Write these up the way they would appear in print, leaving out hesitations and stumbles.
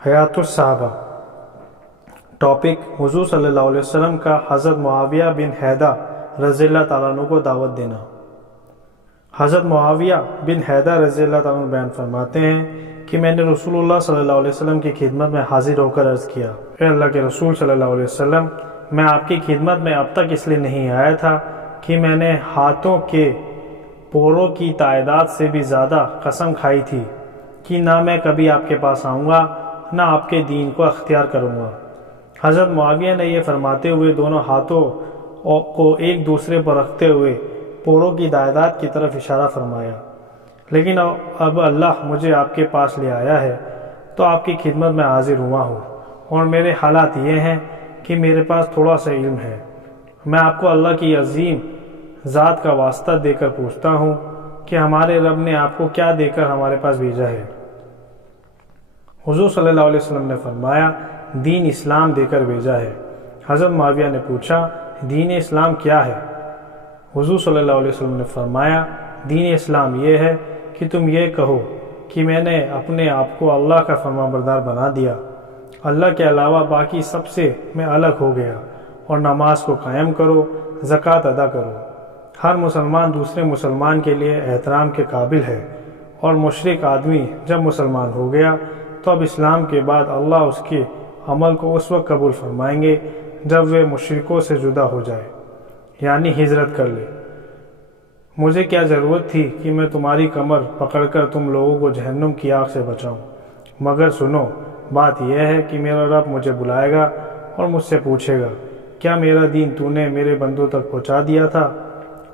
حیات الصحابہ۔ ٹاپک: حضور صلی اللہ علیہ وسلم کا حضرت معاویہ بن حیدہ رضی اللہ تعالیٰ عنہ کو دعوت دینا۔ حضرت معاویہ بن حیدہ رضی اللہ تعالیٰ عنہ بیان فرماتے ہیں کہ میں نے رسول اللہ صلی اللہ علیہ وسلم کی خدمت میں حاضر ہو کر عرض کیا، اے اللہ کے رسول صلی اللہ علیہ وسلم، میں آپ کی خدمت میں اب تک اس لیے نہیں آیا تھا کہ میں نے ہاتھوں کے پوروں کی تعداد سے بھی زیادہ قسم کھائی تھی کہ نہ میں کبھی آپ کے پاس آؤں گا نہ آپ کے دین کو اختیار کروں گا۔ حضرت معاویہ نے یہ فرماتے ہوئے دونوں ہاتھوں کو ایک دوسرے پر رکھتے ہوئے پوروں کی تعداد کی طرف اشارہ فرمایا، لیکن اب اللہ مجھے آپ کے پاس لے آیا ہے تو آپ کی خدمت میں حاضر ہوا ہوں، اور میرے حالات یہ ہیں کہ میرے پاس تھوڑا سا علم ہے۔ میں آپ کو اللہ کی عظیم ذات کا واسطہ دے کر پوچھتا ہوں کہ ہمارے رب نے آپ کو کیا دے کر ہمارے پاس بھیجا ہے؟ حضور صلی اللہ علیہ وسلم نے فرمایا، دین اسلام دے کر بھیجا ہے۔ حضرت معاویہ نے پوچھا، دین اسلام کیا ہے؟ حضور صلی اللہ علیہ وسلم نے فرمایا، دین اسلام یہ ہے کہ تم یہ کہو کہ میں نے اپنے آپ کو اللہ کا فرمانبردار بنا دیا، اللہ کے علاوہ باقی سب سے میں الگ ہو گیا، اور نماز کو قائم کرو، زکوٰۃ ادا کرو۔ ہر مسلمان دوسرے مسلمان کے لیے احترام کے قابل ہے، اور مشرک آدمی جب مسلمان ہو گیا تو اب اسلام کے بعد اللہ اس کے عمل کو اس وقت قبول فرمائیں گے جب وہ مشرکوں سے جدا ہو جائے، یعنی ہجرت کر لے۔ مجھے کیا ضرورت تھی کہ میں تمہاری کمر پکڑ کر تم لوگوں کو جہنم کی آگ سے بچاؤں؟ مگر سنو، بات یہ ہے کہ میرا رب مجھے بلائے گا اور مجھ سے پوچھے گا، کیا میرا دین تو نے میرے بندوں تک پہنچا دیا تھا؟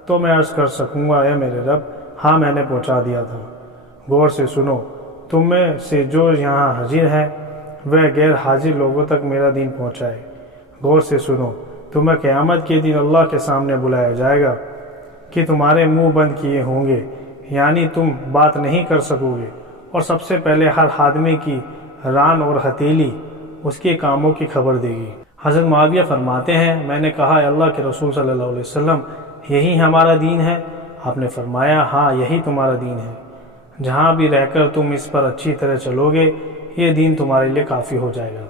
تو میں عرض کر سکوں گا، اے میرے رب، ہاں میں نے پہنچا دیا تھا۔ غور سے سنو، تم میں سے جو یہاں حاضر ہیں وہ غیر حاضر لوگوں تک میرا دین پہنچائے۔ غور سے سنو، تمہیں قیامت کے دن اللہ کے سامنے بلایا جائے گا کہ تمہارے منہ بند کیے ہوں گے، یعنی تم بات نہیں کر سکو گے، اور سب سے پہلے ہر آدمی کی ران اور ہتھیلی اس کے کاموں کی خبر دے گی۔ حضرت معاویہ فرماتے ہیں، میں نے کہا، اے اللہ کے رسول صلی اللہ علیہ وسلم، یہی ہمارا دین ہے؟ آپ نے فرمایا، ہاں یہی تمہارا دین ہے۔ جہاں بھی رہ کر تم اس پر اچھی طرح چلو گے، یہ دین تمہارے لیے کافی ہو جائے گا۔